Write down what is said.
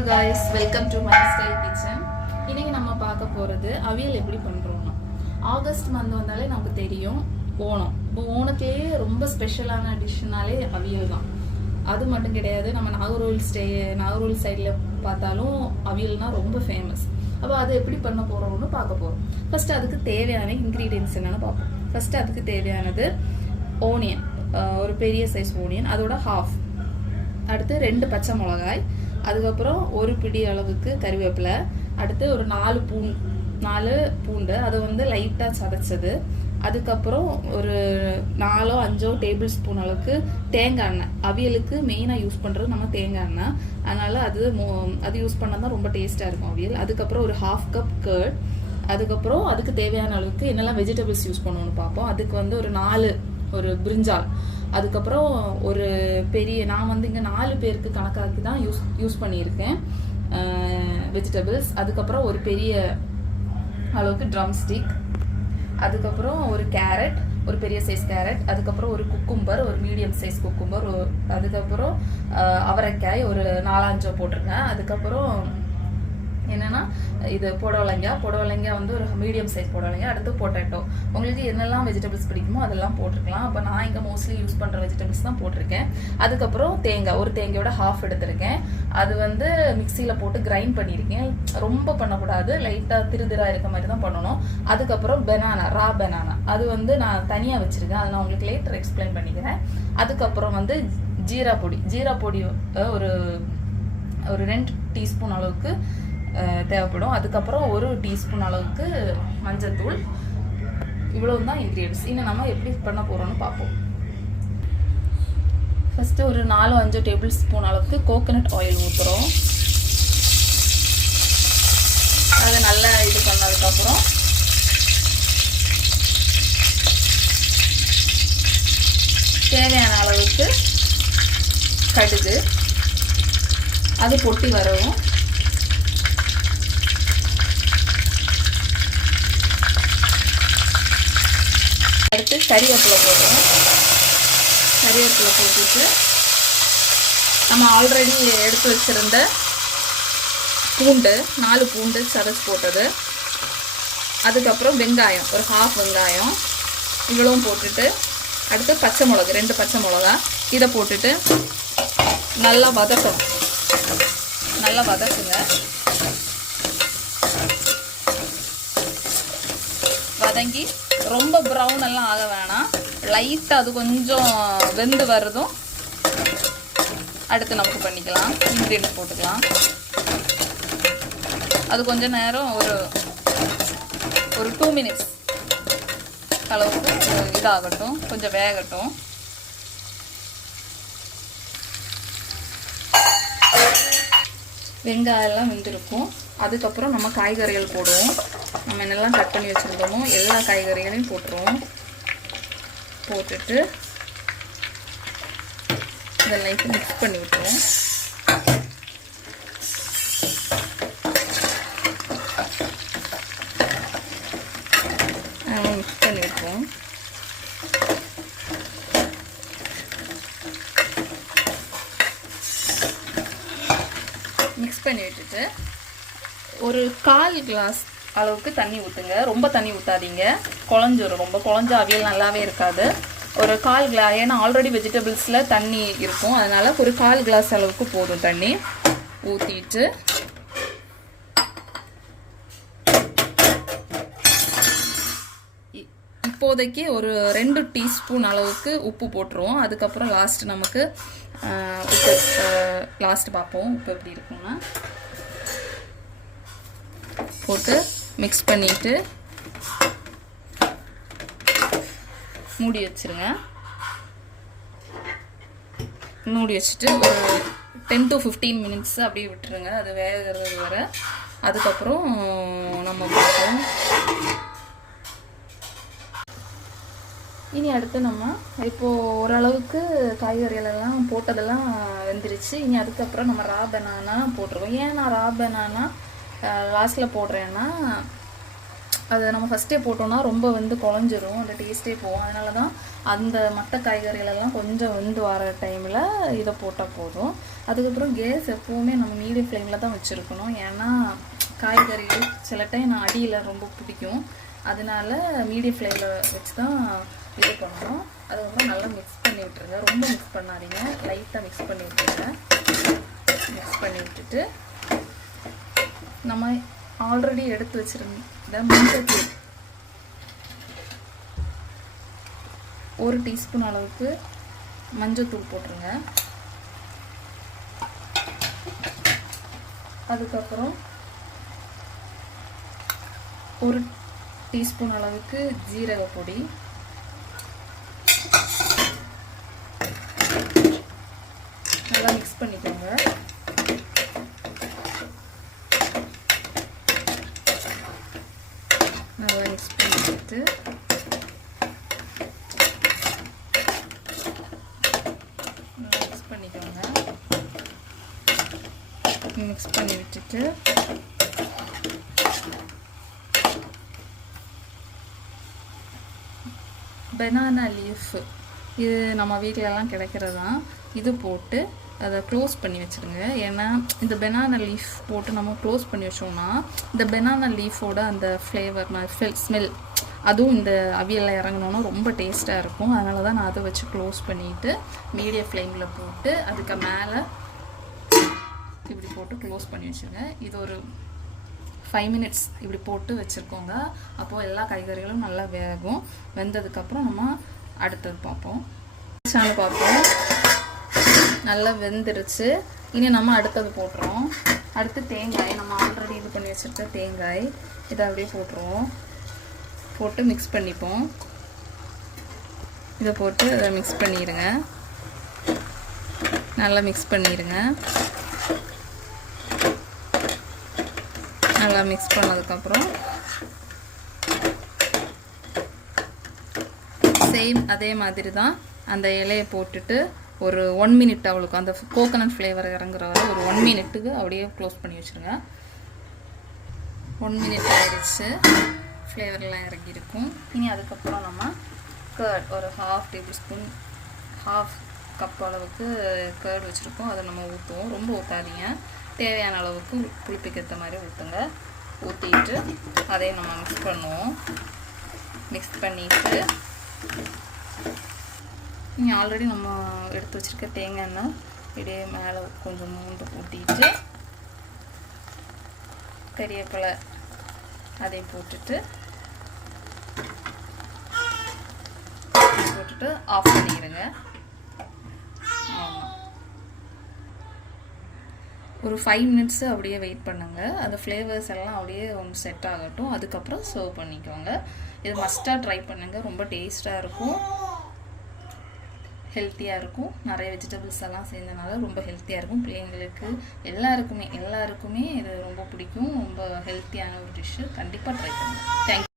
Hello guys, welcome to my style kitchen. இன்றைக்கி நம்ம பார்க்க போகிறது அவியல் எப்படி பண்ணுறோம்னா, ஆகஸ்ட் மந்த் வந்தாலே நமக்கு தெரியும் ஓணம். இப்போ ஓணத்துலேயே ரொம்ப ஸ்பெஷலான டிஷ்னாலே அவியல் தான். அது மட்டும் கிடையாது, நம்ம நாகர்கோவில் சைடில் பார்த்தாலும் அவியல்னால் ரொம்ப ஃபேமஸ். அப்போ அதை எப்படி பண்ண போகிறோம்னு பார்க்க போகிறோம். ஃபஸ்ட்டு அதுக்கு தேவையான இன்க்ரீடியன்ட்ஸ் என்னென்னு பார்ப்போம். ஃபஸ்ட்டு அதுக்கு தேவையானது ஓனியன், ஒரு பெரிய சைஸ் ஓனியன், அதோட ஹாஃப். அடுத்து 2 பச்சை மிளகாய், அதுக்கப்புறம் ஒரு பிடி அளவுக்கு கறிவேப்பிலை, அடுத்து ஒரு 4 பூண்டு, அதை வந்து லைட்டாக சதைச்சது, அதுக்கப்புறம் ஒரு 4-5 டேபிள் ஸ்பூன் அளவுக்கு தேங்காய் எண்ணெய். அவியலுக்கு மெயினாக யூஸ் பண்ணுறது நம்ம தேங்காய் எண்ணெய், அதனால் அது யூஸ் பண்ணால் தான் ரொம்ப டேஸ்ட்டாக இருக்கும் அவியல். அதுக்கப்புறம் ஒரு 1/2 கப் கர்ட், அதுக்கப்புறம் அதுக்கு தேவையான அளவுக்கு என்னெல்லாம் வெஜிடபிள்ஸ் யூஸ் பண்ணுவோன்னு பார்ப்போம். அதுக்கு வந்து ஒரு பிரிஞ்சால், அதுக்கப்புறம் ஒரு நான் வந்து இங்கே 4 பேருக்கு கணக்காக்கி தான் யூஸ் பண்ணியிருக்கேன் வெஜிடபிள்ஸ். அதுக்கப்புறம் ஒரு பெரிய அளவுக்கு ட்ரம் ஸ்டிக், அதுக்கப்புறம் ஒரு கேரட், ஒரு பெரிய சைஸ் கேரட், அதுக்கப்புறம் ஒரு குக்கும்பர், ஒரு மீடியம் சைஸ் குக்கும்பர், அதுக்கப்புறம் அவரைக்காய் ஒரு 4-5 போட்டிருக்கேன். அதுக்கப்புறம் என்னென்னா இது புடவலங்காய் வந்து ஒரு மீடியம் சைஸ் புடவலங்காய், அடுத்து பொட்டேட்டோ. உங்களுக்கு என்னெல்லாம் வெஜிடபிள்ஸ் பிடிக்குமோ அதெல்லாம் போட்டிருக்கலாம். அப்போ நான் இங்கே மோஸ்ட்லி யூஸ் பண்ணுற வெஜிடபிள்ஸ் தான் போட்டிருக்கேன். அதுக்கப்புறம் ஒரு தேங்காயோட ஹாஃப் எடுத்திருக்கேன். அது வந்து மிக்சியில் போட்டு கிரைண்ட் பண்ணியிருக்கேன். ரொம்ப பண்ணக்கூடாது, லைட்டாக திருதிராக இருக்க மாதிரி தான் பண்ணணும். அதுக்கப்புறம் ரா பெனானா, அது வந்து நான் தனியாக வச்சுருக்கேன், அதை நான் உங்களுக்கு லேட்டர் எக்ஸ்பிளைன் பண்ணிக்கிறேன். அதுக்கப்புறம் வந்து ஜீரா பொடி ஒரு 2 டீஸ்பூன் அளவுக்கு தேவைப்படும். அதுக்கப்புறம் 1 டீஸ்பூன் அளவுக்கு மஞ்சத்தூள். இவ்வளவு தான் இன்க்ரீடியன்ட்ஸ். இன்னும் நம்ம எப்படி பண்ண போகிறோம்னு பார்ப்போம். ஃபஸ்ட்டு ஒரு 4-5 டேபிள் ஸ்பூன் அளவுக்கு கோகோனட் ஆயில் ஊற்றுறோம். அதை நல்லா இது பண்ணதுக்கப்புறம் தேவையான அளவுக்கு கடுகு, அது பொட்டி வரவும் அடுத்து கறிவேப்பிலை போடுறோம். கறிவேப்பிலை போட்டுட்டு நம்ம ஆல்ரெடி எடுத்து வச்சுருந்த பூண்டு, 4 பூண்டு சதைச்சு போட்டது, அதுக்கப்புறம் வெங்காயம், ஒரு 1/2 வெங்காயம், இவ்வளவும் போட்டுட்டு அடுத்து பச்சை மிளகு 2 பச்சை மிளகா, இதை போட்டுட்டு நல்லா வதக்குங்க. வதங்கி ரொம்ப ப்ரௌன் எல்லாம் ஆக வேணாம், லைட்டாக அது கொஞ்சம் வெந்து வர்றதும் அடுத்து நமக்கு பண்ணிக்கலாம். இன்க்ரீடியன்ட் போட்டுக்கலாம். அது கொஞ்சம் நேரம் ஒரு 2 மினிட்ஸ் அளவுக்கு இதாகட்டும், கொஞ்சம் வேகட்டும். வெங்காயம் எல்லாம் வெந்திருக்கும். அதுக்கப்புறம் நம்ம காய்கறிகள் போடுவோம். நம்ம என்னெல்லாம் கட் பண்ணி வச்சுருந்தோமோ எல்லா காய்கறிகளையும் போட்டுருவோம். போட்டுட்டு இதெல்லாம் மிக்ஸ் பண்ணி விட்டுருவோம். மிக்ஸ் பண்ணி விட்டுருவோம். மிக்ஸ் பண்ணி விட்டுட்டு ஒரு 1/4 கிளாஸ் அளவுக்கு தண்ணி ஊற்றுங்க. ரொம்ப தண்ணி ஊற்றாதீங்க, குழஞ்சிரும். ரொம்ப குழஞ்ச அவியல் நல்லாவே இருக்காது. ஒரு 1/4 கிளாஸ், ஏன்னா ஆல்ரெடி வெஜிடபிள்ஸில் தண்ணி இருக்கும், அதனால் ஒரு 1/4 கிளாஸ் அளவுக்கு போதும் தண்ணி ஊற்றிட்டு இப்போதைக்கு ஒரு 2 டீஸ்பூன் அளவுக்கு உப்பு போட்டுருவோம். அதுக்கப்புறம் நமக்கு உப்பு லாஸ்ட் பார்ப்போம் உப்பு எப்படி இருக்குன்னா. போட்டு மிக்ஸ் பண்ணிட்டு மூடி வச்சுருங்க. மூடி வச்சுட்டு ஒரு 10 to 15 மினிட்ஸ் அப்படியே விட்டுருங்க, அது வேகிறது வர. அதுக்கப்புறம் நம்ம பார்ப்போம். இனி அடுத்து நம்ம இப்போது ஓரளவுக்கு காய்கறிகளெல்லாம் போட்டதெல்லாம் வெந்துருச்சு. இனி அதுக்கப்புறம் நம்ம ரா பெனானா போட்டுருவோம். ஏன் நான் ரா பெனானா லாஸ்ட்டில் போடுறேன்னா, அதை நம்ம ஃபஸ்ட்டே போட்டோம்னா ரொம்ப வந்து குழஞ்சிரும், அந்த டேஸ்ட்டே போகும். அதனால தான் அந்த மற்ற காய்கறிகளெல்லாம் கொஞ்சம் வெந்து வர டைமில் இதை போட்டால் போதும். அதுக்கப்புறம் கேஸ் எப்போவுமே நம்ம மீடியம் ஃப்ளேமில் தான் வச்சுருக்கணும். ஏன்னா காய்கறிகள் சில டைம் நான் அடியில் ரொம்ப பிடிக்கும், அதனால மீடியம் ஃப்ளேமில் வச்சு தான் இது பண்ணணும். அதுக்கப்புறம் நல்லா மிக்ஸ் பண்ணி விட்டுருங்க, ரொம்ப மிக்ஸ் பண்ணாதீங்க, லைட்டாக மிக்ஸ் பண்ணி விட்டுருங்க. மிக்ஸ் பண்ணி விட்டுட்டு நம்ம ஆல்ரெடி எடுத்து வச்சுருந்த மஞ்சள்தூள் 1 டீஸ்பூன் அளவுக்கு மஞ்சள்தூள் போட்டுருங்க. அதுக்கப்புறம் 1 டீஸ்பூன் அளவுக்கு ஜீரக பொடி, நல்லா மிக்ஸ் பண்ணிக்கோங்க. நல்லா மிக்ஸ் பண்ணிட்டு மிக்ஸ் பண்ணி விட்டுட்டு பனானா லீஃப், இது நம்ம வீட்டிலலாம் கிடைக்கிறது தான், இது போட்டு அதை க்ளோஸ் பண்ணி வச்சுருங்க. ஏன்னா இந்த பனானா லீஃப் போட்டு நம்ம க்ளோஸ் பண்ணி வச்சோம்னா இந்த பனானா லீஃபோட அந்த ஃப்ளேவர் ஸ்மெல் அதுவும் இந்த அவியலில் இறங்கணுன்னா ரொம்ப டேஸ்ட்டாக இருக்கும். அதனால தான் நான் அதை வச்சு க்ளோஸ் பண்ணிவிட்டு மீடியம் ஃப்ளேமில் போட்டு அதுக்கு மேலே இப்படி போட்டு க்ளோஸ் பண்ணி வச்சுருங்க. இது ஒரு 5 மினிட்ஸ் இப்படி போட்டு வச்சுருக்கோங்க. அப்போது எல்லா காய்கறிகளும் நல்லா வேகும். வெந்ததுக்கப்புறம் நம்ம அடுத்தது பார்ப்போம். பார்ப்போம், நல்லா வெந்துருச்சு. இனி நம்ம அடுத்தது போட்டுருவோம். அடுத்து தேங்காய், நம்ம ஆல்ரெடி இது பண்ணி வச்சுருக்க தேங்காய் இதை அப்படியே போட்டுருவோம். போட்டு மிக்ஸ் பண்ணிப்போம். இதை போட்டு அதை மிக்ஸ் பண்ணிடுங்க, நல்லா மிக்ஸ் பண்ணிடுங்க. நல்லா மிக்ஸ் பண்ணதுக்கப்புறம் சேம் அதே மாதிரி தான் அந்த இலையை போட்டுட்டு ஒரு 1 மினிட் அவளுக்கு அந்த கோகனட் ஃப்ளேவர் இறங்குற வரை ஒரு 1 மினிட்டுக்கு அப்படியே க்ளோஸ் பண்ணி வச்சுருங்க. 1 மினிட் ஆயிடுச்சு, ஃப்ளேவர்லாம் இறங்கியிருக்கும். இனி அதுக்கப்புறம் நம்ம கர்ட் ஒரு 1/2 டேபிள் ஸ்பூன் 1/2 கப் அளவுக்கு கர்ட் வச்சுருக்கோம். அதை நம்ம ஊற்றுவோம், ரொம்ப ஊற்றாதீங்க, தேவையான அளவுக்கு புளிப்புக்கு ஏற்ற மாதிரி ஊற்றுங்க. ஊற்றிட்டு அதையும் நம்ம மிக்ஸ் பண்ணுவோம். மிக்ஸ் பண்ணிவிட்டு நீங்கள் ஆல்ரெடி நம்ம எடுத்து வச்சுருக்க தேங்காய் எண்ணெய் இப்படியே மேலே கொஞ்சம் மூண்டு ஊற்றிட்டு கறிவேப்பிலை அதை போட்டுட்டு ஆஃப் பண்ணிடுங்க. ஒரு 5 மினிட்ஸ் அப்படியே வெயிட் பண்ணுங்கள். அந்த ஃப்ளேவர்ஸ் எல்லாம் அப்படியே செட் ஆகட்டும். அதுக்கப்புறம் சர்வ் பண்ணிக்கோங்க. இது மஸ்ட்டாக ட்ரை பண்ணுங்கள், ரொம்ப டேஸ்ட்டாக இருக்கும், ஹெல்த்தியாக இருக்கும். நிறைய வெஜிடபிள்ஸ் எல்லாம் சேர்ந்தனால ரொம்ப ஹெல்த்தியாக இருக்கும். பிள்ளைங்களுக்கு எல்லாருக்குமே இது ரொம்ப பிடிக்கும். ரொம்ப ஹெல்த்தியான ஒரு டிஷ்ஷு. கண்டிப்பாக ட்ரை பண்ணுங்கள். தேங்க்யூ.